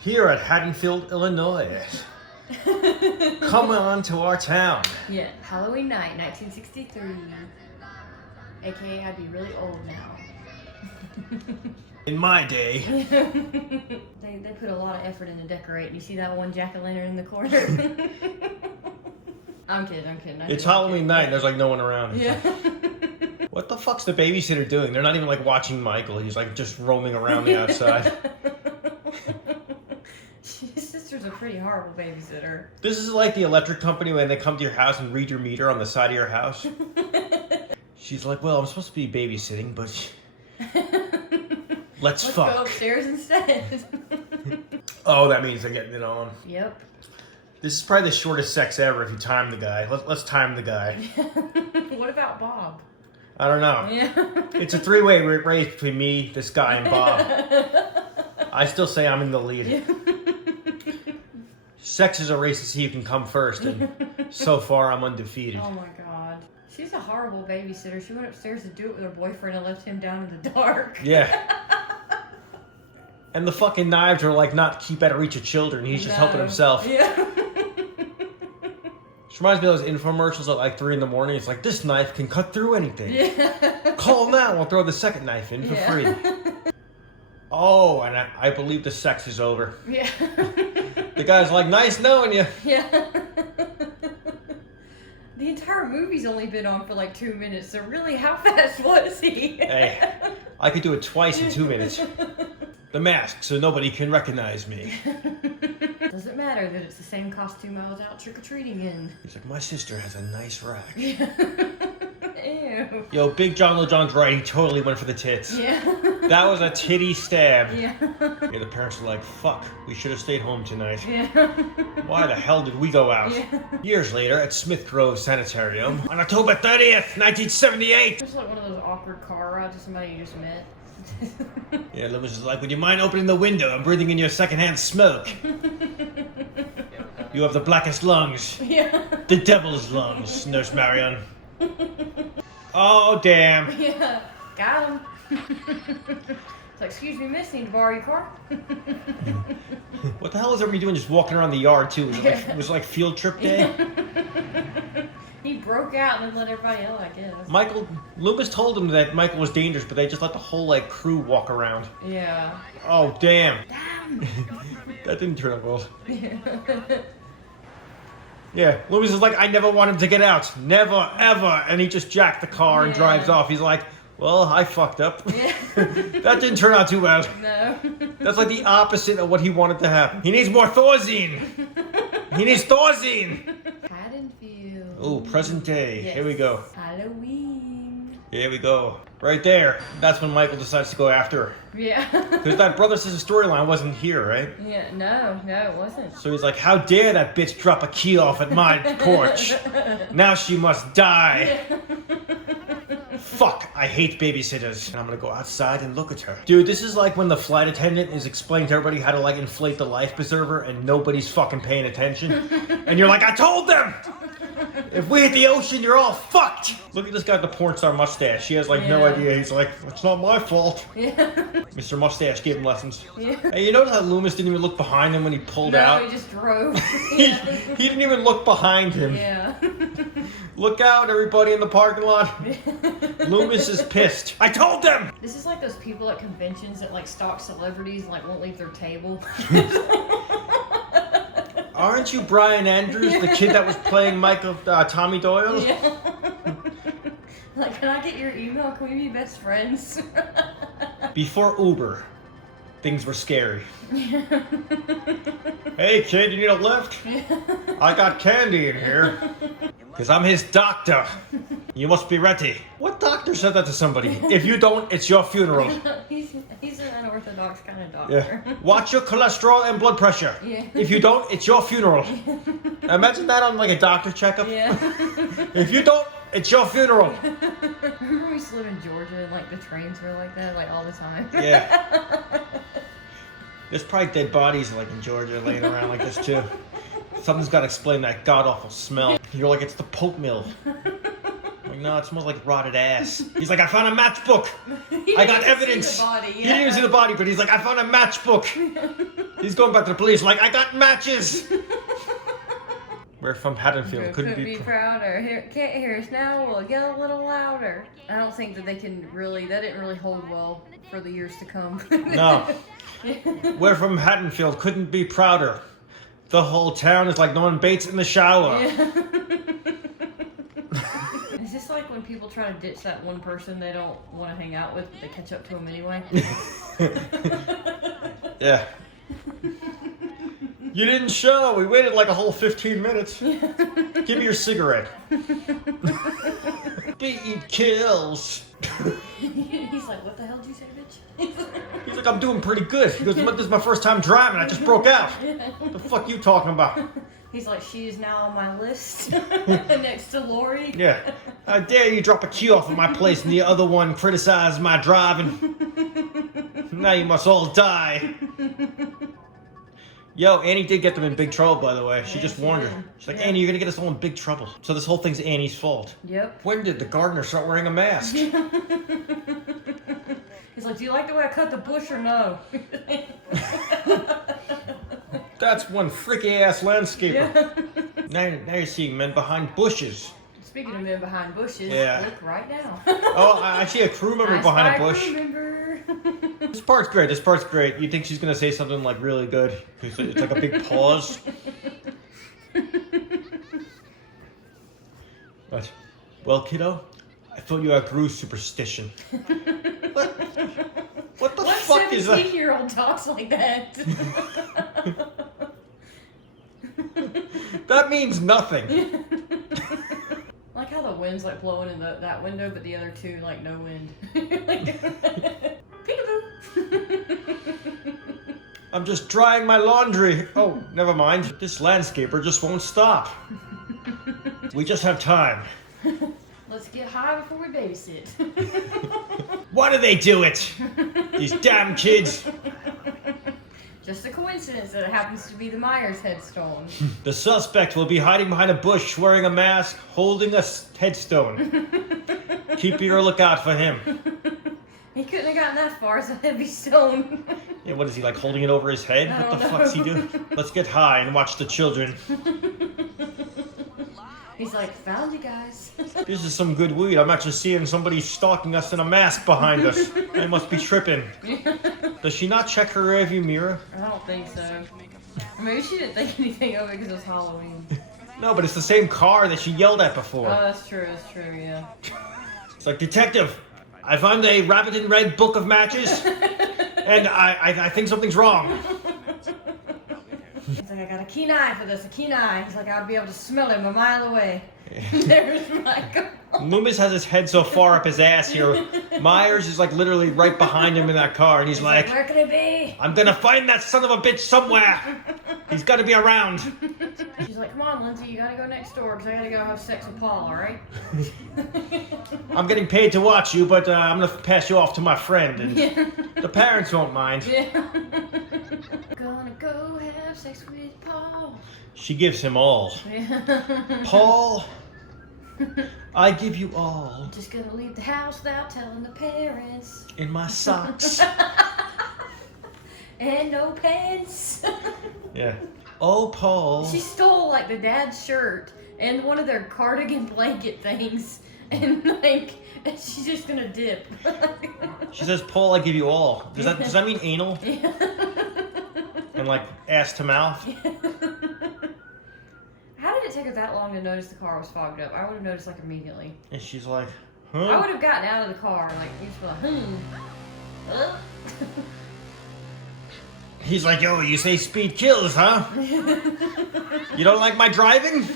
Here at Haddonfield, Illinois. Come on to our town. Yeah, Halloween night, 1963. AKA, I'd be really old now. In my day. They put a lot of effort into decorating. You see that one jack-o'-lantern in the corner? I'm kidding. It's Halloween night and there's like no one around. Yeah. What the fuck's the babysitter doing? They're not even like watching Michael. He's like just roaming around the outside. His sister's a pretty horrible babysitter. This is like the electric company when they come to your house and read your meter on the side of your house. She's like, well, I'm supposed to be babysitting, but let's fuck. Go upstairs instead. Oh, that means they're getting it on. Yep. This is probably the shortest sex ever if you time the guy. Let's time the guy. What about Bob? I don't know. Yeah. It's a three-way race between me, this guy, and Bob. I still say I'm in the lead. Yeah. Sex is a race to see who can come first, and so far I'm undefeated. Oh my god. She's a horrible babysitter. She went upstairs to do it with her boyfriend and left him down in the dark. Yeah. And the fucking knives are like not keep out of reach of children. He's just helping himself. Yeah. Which reminds me of those infomercials at like 3 in the morning. It's like, this knife can cut through anything. Yeah. Call now, we'll throw the second knife in for free. Oh, and I believe the sex is over. Yeah. The guy's like, nice knowing you. Yeah. The entire movie's only been on for like 2 minutes, so really, how fast was he? Hey, I could do it twice in 2 minutes. The mask, so nobody can recognize me. Doesn't matter that it's the same costume I was out trick-or-treating in. He's like, my sister has a nice rack. Yeah. Ew. Yo, Big John LeJohn's right, he totally went for the tits. Yeah. That was a titty stab. Yeah. Yeah, the parents were like, fuck, we should have stayed home tonight. Yeah. Why the hell did we go out? Yeah. Years later, at Smith Grove Sanitarium, on October 30th, 1978. Just like one of those awkward car rides with somebody you just met. Yeah, Loomis is like, would you mind opening the window and breathing in your secondhand smoke? You have the blackest lungs. Yeah. The devil's lungs, Nurse Marion. Oh, damn. Yeah. Got him. It's like, excuse me, miss, need to borrow your car? What the hell is everybody doing just walking around the yard, too? It was like field trip day? He broke out and then let everybody out, I guess. Loomis told him that Michael was dangerous, but they just let the whole, like, crew walk around. Yeah. Oh, damn. Damn. That didn't turn out well. Yeah. Yeah, Loomis is like, I never wanted to get out. Never, ever. And he just jacked the car and drives off. He's like, well, I fucked up. Yeah. That didn't turn out too well. No. That's like the opposite of what he wanted to happen. He needs more Thorazine. He needs Thorazine. Haddonfield. Oh, present day. Yes. Here we go. Halloween. Here we go. Right there. That's when Michael decides to go after her. Yeah. Because that brother-sister storyline wasn't here, right? Yeah, no, it wasn't. So he's like, how dare that bitch drop a key off at my porch? Now she must die. Yeah. Fuck, I hate babysitters. And I'm gonna go outside and look at her. Dude, this is like when the flight attendant is explaining to everybody how to like inflate the life preserver and nobody's fucking paying attention. And you're like, I told them! If we hit the ocean, you're all fucked! Look at this guy with the porn star mustache. He has like no idea. He's like, it's not my fault. Yeah. Mr. Mustache gave him lessons. Yeah. Hey, you notice how Loomis didn't even look behind him when he pulled out? No, he just drove. He didn't even look behind him. Yeah. Look out, everybody in the parking lot. Loomis is pissed. I told them! This is like those people at conventions that like stalk celebrities and like won't leave their table. Aren't you Brian Andrews, the kid that was playing Tommy Doyle? Yeah. Like, can I get your email? Can we be best friends? Before Uber, things were scary. Hey kid, you need a lift? I got candy in here. Because I'm his doctor. You must be ready. What doctor said that to somebody? If you don't, it's your funeral. He's an unorthodox kind of doctor. Yeah. Watch your cholesterol and blood pressure. Yeah. If you don't, it's your funeral. Imagine that on like a doctor checkup. Yeah. If you don't, it's your funeral. Remember we used to live in Georgia and like the trains were like that like all the time? Yeah. There's probably dead bodies like in Georgia laying around like this too. Something's got to explain that god-awful smell. You're like, it's the Pope mill. Like, no, it smells like rotted ass. He's like, I found a matchbook. I got evidence. See the body, He didn't even see the body, but he's like, I found a matchbook. He's going back to the police like, I got matches! We're from Haddonfield. Couldn't be prouder. Can't hear us now. We'll get a little louder. I don't think that they can really. That didn't really hold well for the years to come. No. We're from Haddonfield. Couldn't be prouder. The whole town is like Norman Bates in the shower. Yeah. It's just like when people try to ditch that one person they don't want to hang out with, but they catch up to them anyway. Yeah. You didn't show. We waited like a whole 15 minutes. Give me your cigarette. Beat kills. He's like, what the hell did you say, bitch? He's like, I'm doing pretty good. He goes, this is my first time driving. I just broke out. What the fuck you talking about? He's like, she is now on my list next to Lori. Yeah. How dare you drop a key off at my place and the other one criticize my driving. Now you must all die. Yo, Annie did get them in big trouble, by the way. She just warned her. She's like, Annie, you're gonna get us all in big trouble. So this whole thing's Annie's fault. Yep. When did the gardener start wearing a mask? He's like, do you like the way I cut the bush or no? That's one freaky ass landscaper. Yeah. Now you're seeing men behind bushes. Speaking of men behind bushes, Yeah. look right now. Oh, I see a crew member behind a bush. Crew member. This part's great. This part's great. You think she's gonna say something like really good? It's like a big pause. What? Well, kiddo, I thought you outgrew superstition. What the fuck is that? 17-year-old talks like that? That means nothing. Like how the wind's like blowing in that window, but the other two like no wind. Peekaboo. I'm just drying my laundry. Oh, never mind. This landscaper just won't stop. We just have time. Let's get high before we babysit. Why do they do it? These damn kids. Just a coincidence that it happens to be the Myers headstone. The suspect will be hiding behind a bush, wearing a mask, holding a headstone. Keep your lookout for him. He couldn't have gotten that far. It's a heavy stone. Yeah, what is he, like holding it over his head? I What the don't fuck's he know. doing? Let's get high and watch the children. He's like, found you guys. This is some good weed. I'm actually seeing somebody stalking us in a mask behind us. They must be tripping. Does she not check her rearview mirror? I don't think so. Or maybe she didn't think anything of it because it was Halloween. No, but it's the same car that she yelled at Oh, before. that's true, yeah. It's like, Detective, I found a rabbit in red book of matches, and I think something's wrong. He's like, I got a keen eye for this, a keen eye. He's like, I'll be able to smell him a mile away. There's Michael. Loomis has his head so far up his ass here. Myers is like literally right behind him in that car, and he's like, where could it be? I'm gonna find that son of a bitch somewhere. He's gotta be around. She's like, come on, Lindsay, you gotta go next door because I gotta go have sex with Paul, alright? I'm getting paid to watch you, but I'm gonna pass you off to my friend, and the parents won't mind. Yeah. Gonna go have sex with Paul. She gives him all. Yeah. Paul, I give you all. Just gonna leave the house without telling the parents. In my socks. And no pants. Yeah. Oh, Paul. She stole like the dad's shirt and one of their cardigan blanket things, and like, and she's just gonna dip. She says, Paul, I give you all. Does that mean anal? Yeah. And like ass to mouth? How did it take her that long to notice the car was fogged up? I would have noticed like immediately. And she's like, I huh? would have gotten out of the car like, you just be like, He's like, yo, you say speed kills, huh? You don't like my driving?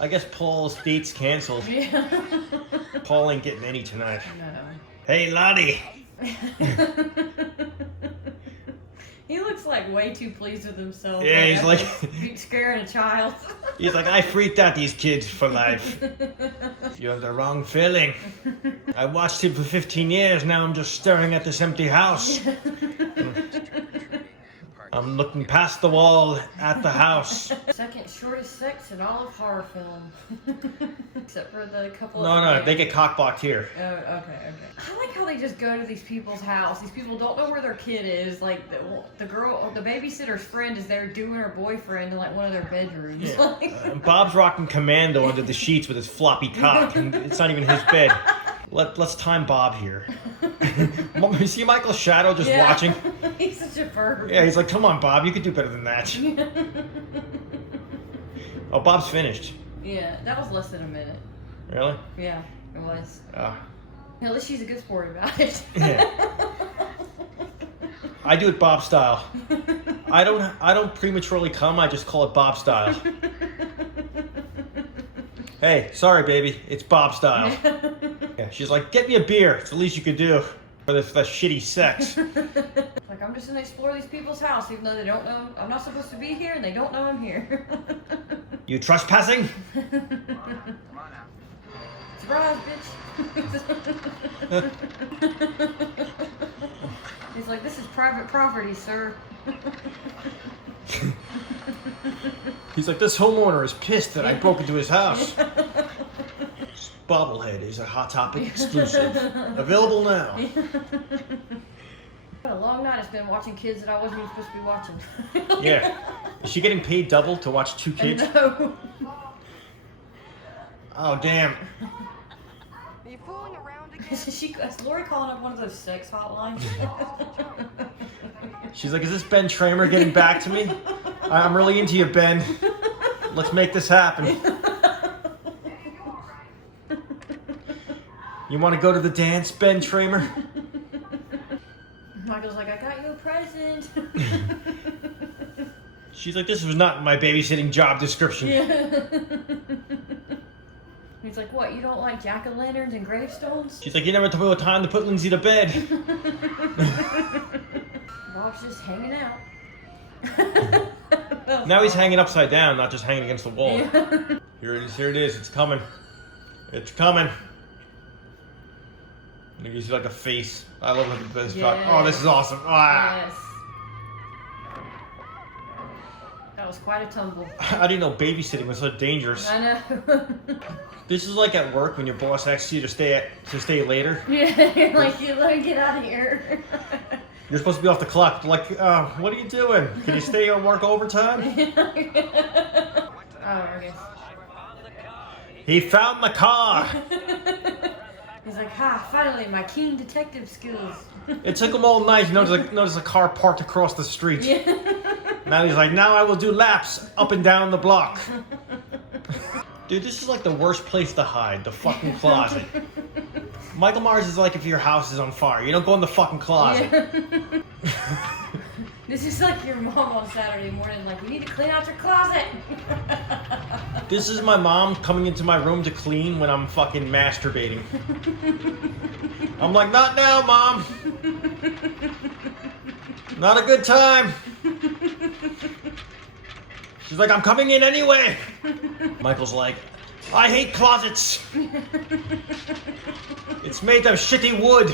I guess Paul's date's canceled. Yeah. Paul ain't getting any tonight. No. Hey, Lottie. He looks like way too pleased with himself. Yeah, he's like scaring a child. He's like, I freaked out these kids for life. You have the wrong feeling. I watched him for 15 years, now I'm just staring at this empty house. I'm looking past the wall at the house. Second shortest sex in all of horror film. Except for the couple No, they get cockblocked here. Oh, okay. I like how they just go to these people's house. These people don't know where their kid is. Like, the girl, the babysitter's friend is there doing her boyfriend in, like, one of their bedrooms. Yeah. Bob's rocking commando under the sheets with his floppy cock, and it's not even his bed. Let's time Bob here. You see Michael's shadow just watching? He's such a pervert. Yeah, he's like, come on, Bob, you could do better than that. Oh, Bob's finished. Yeah, that was less than a minute. Really? Yeah, it was. Oh. At least she's a good sport about it. Yeah. I do it Bob style. I don't prematurely come, I just call it Bob style. Hey, sorry baby, it's Bob style. Yeah, she's like, get me a beer. It's the least you could do for this shitty sex. Like, I'm just gonna explore these people's house, even though they don't know I'm not supposed to be here, and they don't know I'm here. You trespassing? Surprise, bitch. He's like, this is private property, sir. He's like, this homeowner is pissed that I broke into his house. Bobblehead is a Hot Topic exclusive. Available now. What a long night it's been watching kids that I wasn't even supposed to be watching. Yeah. Is she getting paid double to watch two kids? No. Oh, damn. Are you fooling around again? Is Lori calling up one of those sex hotlines? She's like, is this Ben Tramer getting back to me? I'm really into you, Ben. Let's make this happen. You want to go to the dance, Ben Tramer? Michael's like, I got you a present. She's like, this was not my babysitting job description. Yeah. He's like, what, you don't like jack-o'-lanterns and gravestones? She's like, you never told me what time to put Lindsay to bed. Bob's just hanging out. Now he's hanging upside down, not just hanging against the wall. Yeah. Here it is, it's coming. It's coming. You see like a face. I love this shot. Oh, this is awesome. Ah. Yes. That was quite a tumble. I didn't know babysitting was so dangerous. I know. This is like at work when your boss asks you to stay later. Yeah, you're like, you let me get out of here. You're supposed to be off the clock. Like, what are you doing? Can you stay on work overtime? Oh, okay. He found the car. He's like, ha, finally, my keen detective skills. It took him all night. Notice a car parked across the street. Yeah. Now he's like, now I will do laps up and down the block. Dude, this is like the worst place to hide, the fucking closet. Michael Myers is like if your house is on fire. You don't go in the fucking closet. Yeah. This is like your mom on Saturday morning, like, we need to clean out your closet. This is my mom coming into my room to clean when I'm fucking masturbating. I'm like, not now, Mom. Not a good time. She's like, I'm coming in anyway. Michael's like, I hate closets. It's made of shitty wood.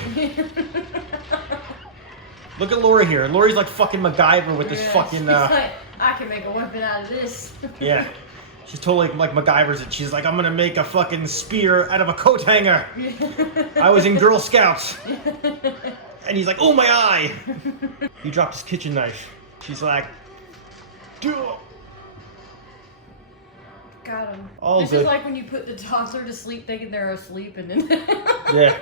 Look at Lori here. Lori's like fucking MacGyver with this fucking. She's like, I can make a weapon out of this. Yeah. She's totally like MacGyver's it. She's like, I'm gonna make a fucking spear out of a coat hanger. I was in Girl Scouts. And he's like, oh, my eye. He dropped his kitchen knife. She's like, duh. Got him. All this good. is like when you put the toddler to sleep thinking they're asleep and then... Yeah.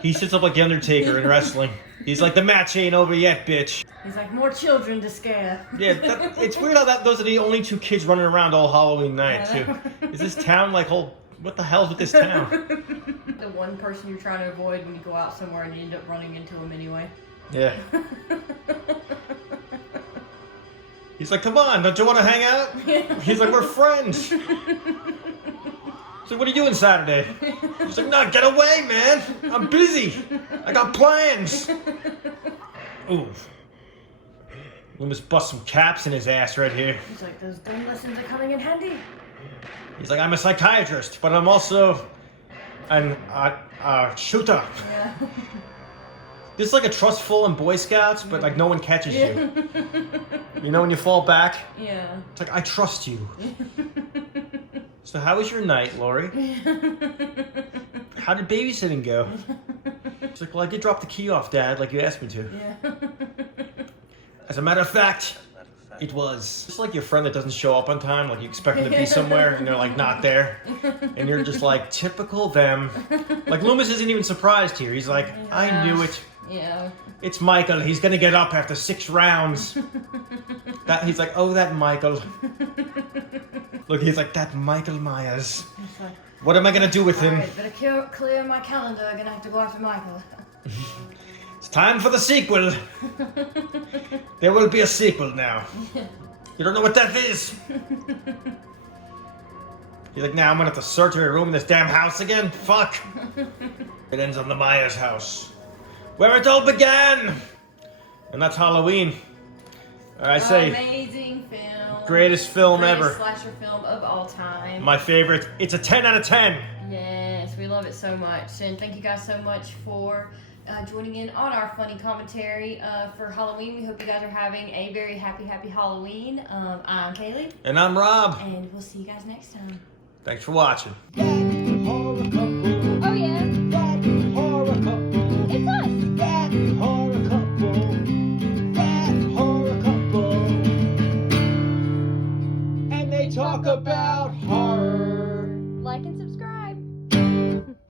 He sits up like The Undertaker in wrestling. He's like, the match ain't over yet, bitch. He's like, more children to scare. Yeah, it's weird how those are the only two kids running around all Halloween night, too. Is this town like whole... What the hell's with this town? The one person you're trying to avoid when you go out somewhere and you end up running into him anyway. Yeah. He's like, come on, don't you want to hang out? He's like, we're friends. He's like, what are you doing Saturday? He's like, no, get away, man. I'm busy. I got plans. Ooh. We must bust some caps in his ass right here. He's like, those gun lessons are coming in handy. He's like, I'm a psychiatrist, but I'm also an shooter. Yeah. This is like a trust fall in Boy Scouts, but like no one catches you. You know when you fall back? Yeah. It's like, I trust you. So how was your night, Lori? How did babysitting go? It's like, well, I did drop the key off, Dad, like you asked me to. Yeah. As a matter of fact, it was. Just like your friend that doesn't show up on time, like you expect them to be somewhere and they're like not there. And you're just like, typical them. Like Loomis isn't even surprised here. He's like, I knew it. Yeah. It's Michael. He's gonna get up after 6 rounds. He's like, oh, that Michael. Look, he's like, that Michael Myers. Like, what am I gonna do with him? Alright, better clear my calendar. I'm gonna have to go after Michael. It's time for the sequel. There will be a sequel now. You don't know what that is? He's like, now I'm gonna have to search every room in this damn house again? Fuck. It ends on the Myers house, where it all began. And that's Halloween. I say, amazing film. greatest film Greatest ever. slasher film of all time. My favorite. It's a 10 out of 10. Yes, we love it so much. And thank you guys so much for joining in on our funny commentary for Halloween. We hope you guys are having a very happy Halloween. I'm Kaylee. And I'm Rob. And we'll see you guys next time. Thanks for watching. Horror couple. Oh yeah, That horror couple. it's us. That horror couple. That horror couple. And they talk about